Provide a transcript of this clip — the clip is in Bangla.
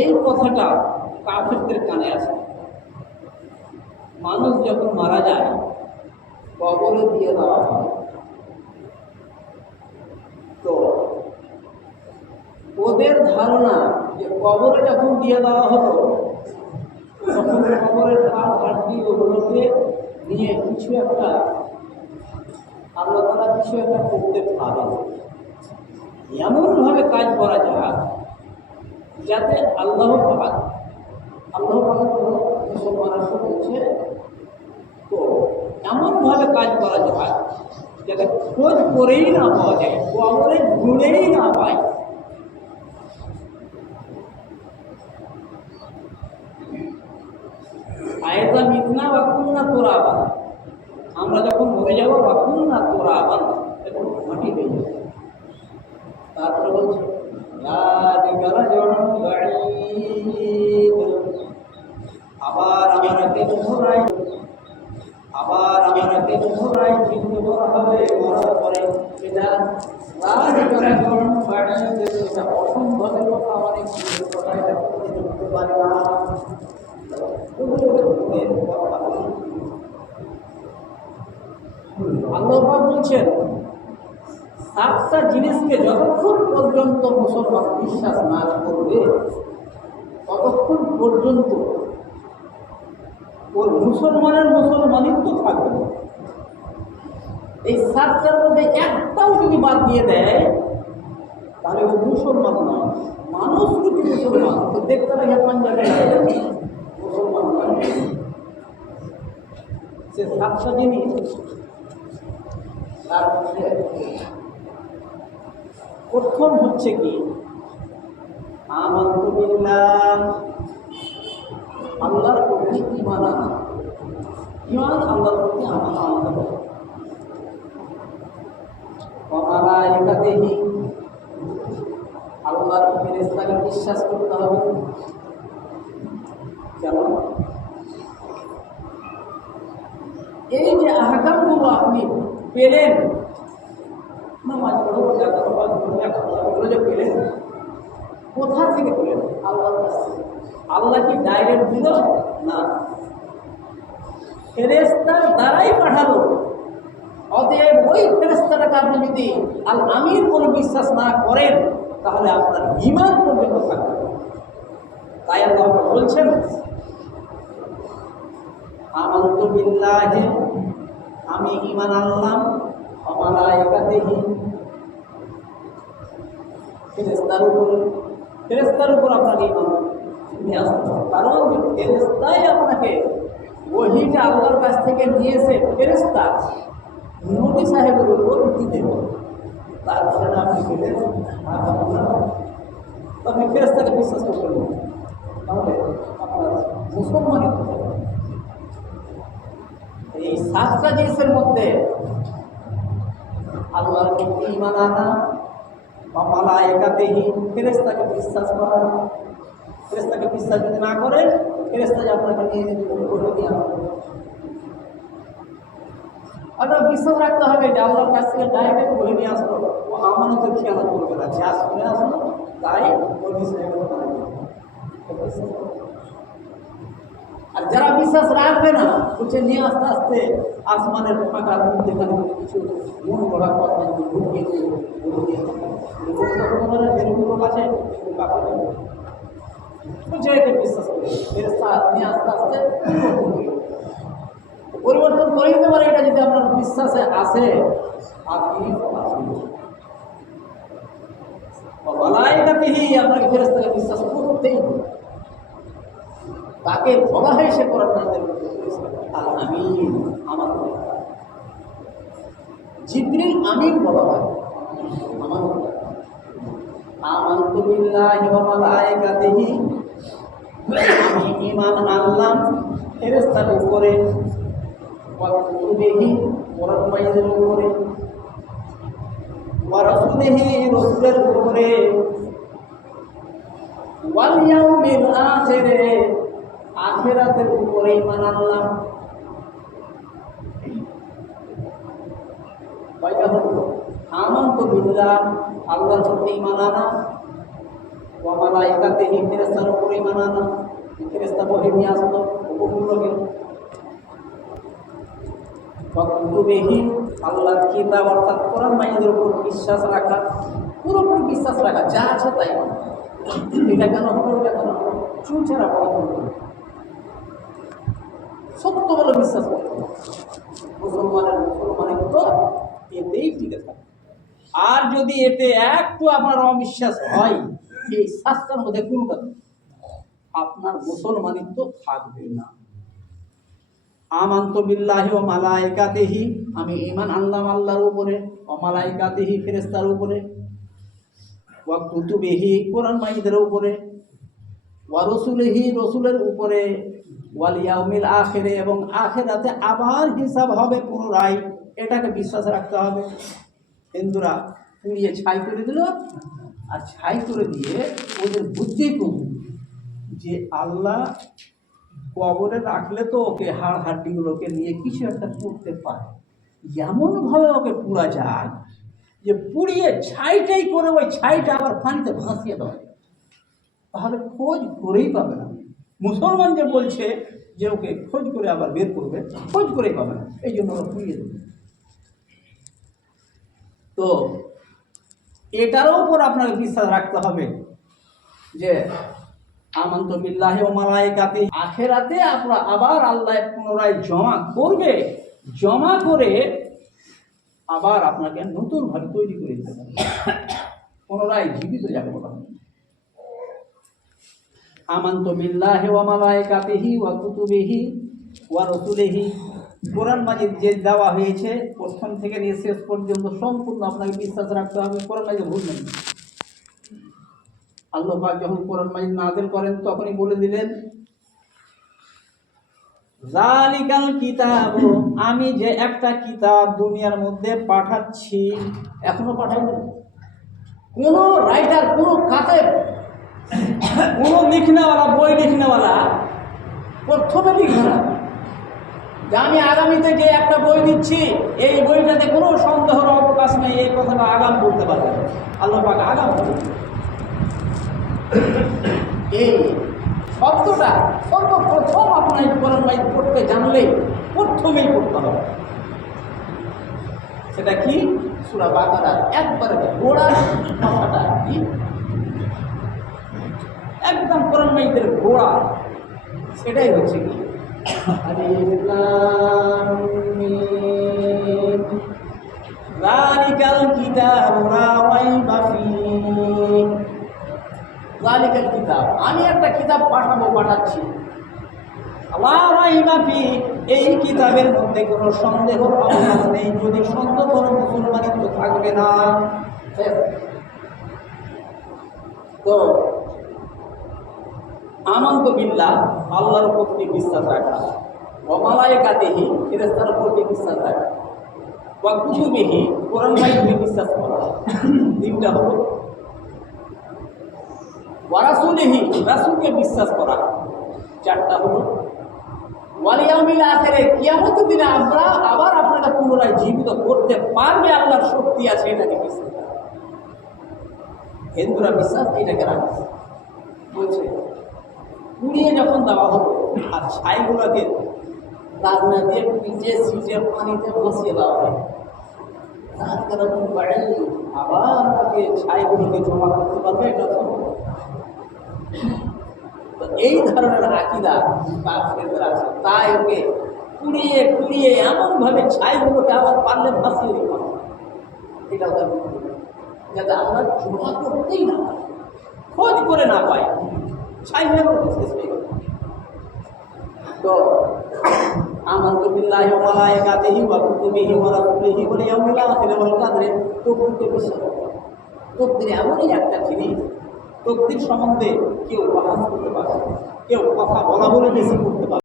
এই কথাটা কাফেরদের কানে আসে। মানুষ যখন মারা যায়, কবরে দিয়ে দেওয়া হয়। তো ওদের ধারণা যে কবরে যখন দিয়ে দেওয়া হতো, তখন কবরের হাড় হাড্ডি ওগুলোকে নিয়ে কিছু একটা আল্লাহ তালা কিছু একটা করতে পারে এমনভাবে কাজ করা যায় যাতে আল্লাহ পাক আল্লাহ পাক মুসলমানরা বলছে তো এমনভাবে কাজ করা যায় যাতে খোঁজ করেই না পাওয়া যায় কবরে ঘুরেই না পায়। এটা অসম্ভবের কথা অনেক কথা এটা আল্লাহ বলছেন, সাতটা জিনিসকে যতক্ষণ পর্যন্ত মুসলমান বিশ্বাস না করবে, ততক্ষণ পর্যন্ত ওর মুসলমানের মুসলমানিত্ব থাকবে এই সাতটার মধ্যে একটাও যদি বাদ দিয়ে দেয় তাহলে ও মুসলমান নয় মানুষ যদি মুসলমান? তো দেখতে লাগে পাঞ্জাবে মুসলমান। সে সাতটা জিনিস তার প্রথম হচ্ছে কি? আমান্তু বিল্লাহ। আল্লাহর প্রতি ইমান ইমান আল্লাহর প্রতি আমার আনতে হবে অমালাইকাতেহি আল্লাহর ফেরেশতাকে বিশ্বাস করতে হবে। কেন এই যে আহকামগুলো আপনি পেলেন নামাজ পড়ো রোজা করো করো এগুলো যে পেলেন। কোথা থেকে পেলেন? আল্লাহর কাছ থেকে। আল্লাহ কি ডাইরেক্ট দিল? না। ফেরেস্তার দ্বারাই পাঠালো। অতএব ওই ফেরেস্তাটাকে আপনি যদি আল আমির কোনো বিশ্বাস না করেন তাহলে আপনার ইমান পর্যন্ত থাকবে। তাই আল্লাহ বলছেন, আমন্ত বিল্লাহে, আমি ইমান আনলাম আমার অমালায়কাতেহি ফেরেস্তার উপরে ফেরেস্তার উপর আপনাকে ইমান নিয়ে আসতে হবে। কারণ ফেরেস্তাই আপনাকে ওহিটা আল্লাহর কাছ থেকে নিয়েছে ফেরেস্তা নবী সাহেবের উপর দিতে হবে তারপরে না আপনি আপনার আপনি ফেরেস্তাকে বিশ্বাস করবেন না। তাহলে আপনার হবে। এই সাতটা জিনিসের মধ্যে আল্লাহর প্রতি ইমান আনা বা মালায়েকাতেহি ফেরেস্তাকে বিশ্বাস করা ফেরেস্তাকে বিশ্বাস যদি না করেন ফেরেস্তা যে আপনাকে নিয়ে যেতে করবে আপনার বিশ্বাস রাখতে হবে যে আল্লাহর কাছ থেকে ডাইরেক্ট বলে নিয়ে আসলো ও আমানতের খেয়াল করবে না, যা শুনে আসলো, তাই ওর বিষয়ে। তো। আর যারা বিশ্বাস রাখবে না বলছে নিয়ে আস্তে আস্তে আসমানের ফাঁকা যেখানে কিছু মন গড়া কথা লোক আছে বিশ্বাস করে নিয়ে আস্তে আস্তে পরিবর্তন করে দিতে পারে, এটা যদি আপনার বিশ্বাসে আসে। আপনি আপনাকে ফেরেস্তাকে বিশ্বাস করতেই তাকে বলা হয় সে করার আমিন, আমার জিব্রিল আমি বলা হয়। আমার আমি ঈমান আনলাম, ফেরেশতার উপরে। ওয়া কুতুবিহি কোরআন মাইজের উপরে ওয়া রাসূলিহি উপরে ওয়াল ইয়াউমিল আখিরে আখেরাতের উপরে ঈমান আনলাম কয়টা হলো আমন্ত বিল্লাহ আল্লাহর প্রতি ঈমান আনা ওয়ামালাইকাতেহি ফেরেস্তার উপরে ইমান আনা ফেরেস্তা বহে নিয়ে উপগুলোকে কুতুবেহি আল্লাহর কিতাব অর্থাৎ কোরআন মাইনের উপর বিশ্বাস রাখা পুরোপুরি বিশ্বাস রাখা, যা আছে তাই। এটা কেন হলো এটা কেন হলো চুলছেরা হলো সত্য বলে বিশ্বাস করতে মুসলমানের মুসলমানের তো এতেই টিকে থাকে। আর যদি এতে একটু আপনার অবিশ্বাস হয়, এই শাস্ত্রের মধ্যে কোনো কথা। আপনার মুসলমানিত্ব থাকবে না। আমান্ত বিল্লাহি ও মালাইকাতেহি, আমি ইমান আনলাম আল্লাহর উপরে ও মালাইকাতেহি ফেরেস্তার উপরে, ওয়া কুতুবিহি কোরআন মাইদের উপরে, ওয়া রসুলেহি রসুলের উপরে, ওয়াল ইয়াউমিল আখেরে, এবং আখেরাতে আবার হিসাব হবে পুনরায়, এটাকে বিশ্বাস রাখতে হবে। হিন্দুরা পুড়িয়ে ছাই করে দিল, আর ছাই করে দিয়ে ওদের বুদ্ধি কম যে আল্লাহ কবরে রাখলে তো ওকে হাড় হাড্ডিগুলোকে নিয়ে কিছু একটা করতে পারে। এমনভাবে ওকে পুড়া যায় যে পুড়িয়ে ছাইটাই করে ওই ছাইটা আবার পানিতে ভাসিয়ে দেওয়া। তাহলে খোঁজ করেই পাবে না। মুসলমান যে বলছে যে ওকে খোঁজ করে আবার বের করবে, খোঁজ করেই পাবে না। এই জন্য ওরা পুড়িয়ে দেবে। তো এটারও উপর আপনাকে বিশ্বাস রাখতে হবে যে আমন্ত বিল্লাহি ও মালাইকাতে আখেরাতে আপনারা আবার আল্লাহ পুনরায় জমা করবে। জমা করে আবার আপনাকে নতুন ভাবে তৈরি করে দিতে পারবে পুনরায় জীবিত যাবে বলা। আমান্ত বিল্লাহি ওয়া মালাইকাতিহি ওয়া কুতুবিহি ওয়া রাসূলিহি। কোরআন মাজিদ যে দেওয়া হয়েছে, প্রথম থেকে নিয়ে শেষ পর্যন্ত সম্পূর্ণ আপনাকে বিশ্বাস রাখতে হবে। কোরআন মাজিদ ভুল নেই আল্লাহ পাক যখন কোরআন মাজিদ নাযিল করেন, তখনই বলে দিলেন জালিকাল কিতাব, আমি যে একটা কিতাব দুনিয়ার মধ্যে পাঠাচ্ছি, এখনও পাঠাইনি কোন রাইটার কোন কাতেব, কোন লিখনেওয়ালা, বই লিখনেওয়ালা, প্রথমে লিখবে না যে আমি আগামীতে যে একটা বই দিচ্ছি, এই বইটাতে কোনো সন্দেহের অবকাশ নেই, এই কথাটা আগাম বলতে পারবে। আল্লাহ পাক আগাম বলবে। এই শব্দটা সর্বপ্রথম আপনার কোরআন মাইজ পড়তে জানলে প্রথমেই পড়তে হবে। সেটা কি? সুরা বাকারার একবারে গোড়ার কথাটা কি? একদম কোরআন মাইজের গোড়া। সেটাই হচ্ছে কি? যালিকাল কিতাবু লা রাইবা ফীহ। জালিকাল কিতাব। আমি একটা কিতাব পাঠাবো পাঠাচ্ছি। ফীহ এই কিতাবের মধ্যে কোনো সন্দেহ অবকাশ নেই। যদি সন্দেহ কোনো মুসলমানিত্ব থাকবে না। তো আনন্দ বিল্লা আল্লাহর প্রতি বিশ্বাস রাখা। অমালায় কাতেহি ফেরেস্তার প্রতি বিশ্বাস রাখা। বা কুতুবিহি কোরআন বিশ্বাস করা। তিনটা হলো ওয়ারাসুলিহি, রাসুলকে বিশ্বাস করা চারটা হলো ওয়ালিয়ামিল আখেরে কিয়ামতের দিনে আমরা আবার আপনাকে পুনরায় জীবিত করতে পারবে, আল্লাহর শক্তি আছে এটাকে বিশ্বাস। হিন্দুরা বিশ্বাস এটাকে রাখে বলছে, পুড়িয়ে যখন দেওয়া হলো, আর ছাইগুলোকে রান্না দিয়ে পিঠে সিটে পানিতে বসিয়ে দেওয়া হয় তার কারণে আবার তাকে ছাইগুলোকে জমা করতে পারবে এটা তো এই ধরনের আকিদা কাফেরদের আছে। তাই ওকে পুড়িয়ে পুড়িয়ে এমনভাবে ছাইগুলোকে আবার পারলে ভাসিয়ে দিতে হবে। এটা ওদের যাতে আমরা না খোঁজ করে না পাই। ছাই শেষ হয়ে তো আমানতু বিল্লাহি ওয়া মালাইকাতিহি ওয়া এমনই একটা জিনিস তকদির সম্বন্ধে কেউ বাহাস করতে পারে। কেউ কথা বলা বলে বেশি করতে পারে।